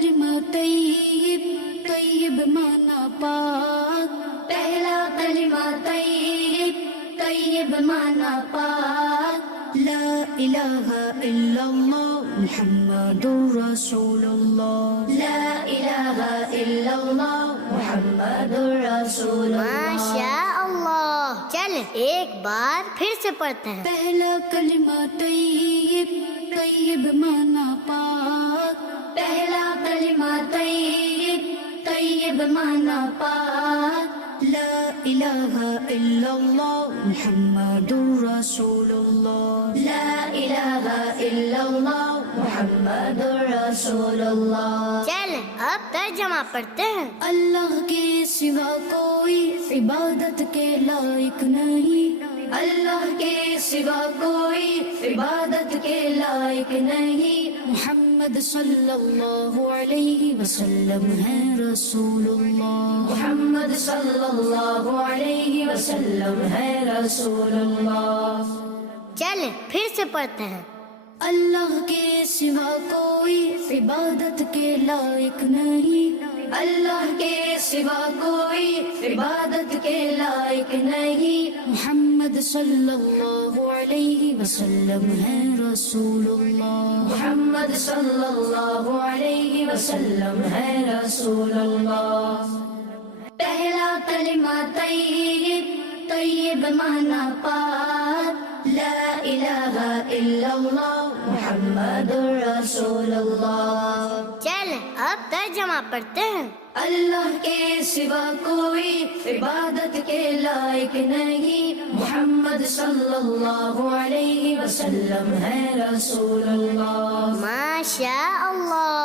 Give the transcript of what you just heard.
کلمہ طیب، طیب مانا پاک، پہلا کلمہ طیب، طیب مانا پاک، لا الہ الا اللہ محمد رسول اللہ، لا الہ الا اللہ محمد رسول اللہ۔ ماشاء اللہ، چل ایک بار پھر سے پڑھتے ہیں۔ پہلا کلمہ طیب، طیب مانا پاک، پہلا کلمہ طیب، طیب مانا پاک، لا الہ الا اللہ محمد رسول اللہ، لا الہ الا اللہ محمد رسول اللہ۔ چل اب ترجمہ پڑھتے ہیں۔ اللہ کے سوا کوئی عبادت کے لائق نہیں، اللہ کے سوا کوئی عبادت کے لائق نہیں، محمد صلی اللہ علیہ وسلم ہے رسول اللہ، محمد صلی اللہ علیہ وسلم ہے رسول اللہ۔ چل پھر سے پڑھتے ہیں۔ اللہ کے سوا کوئی عبادت کے لائق نہیں، اللہ کے سوا کوئی عبادت کے لائق نہیں، محمد صلی اللہ علیہ وسلم ہے رسول اللہ، محمد صلی اللہ علیہ وسلم ہے رسول اللہ۔ پہلا کلمہ طیب، طیب مانا پاک، لا الہ الا اللہ محمد رسول اللہ۔ چل اب ترجمہ پڑھتے ہیں۔ اللہ کے سوا کوئی عبادت کے لائق نہیں، محمد صلی اللہ علیہ وسلم ہے رسول اللہ۔ ماشاء اللہ۔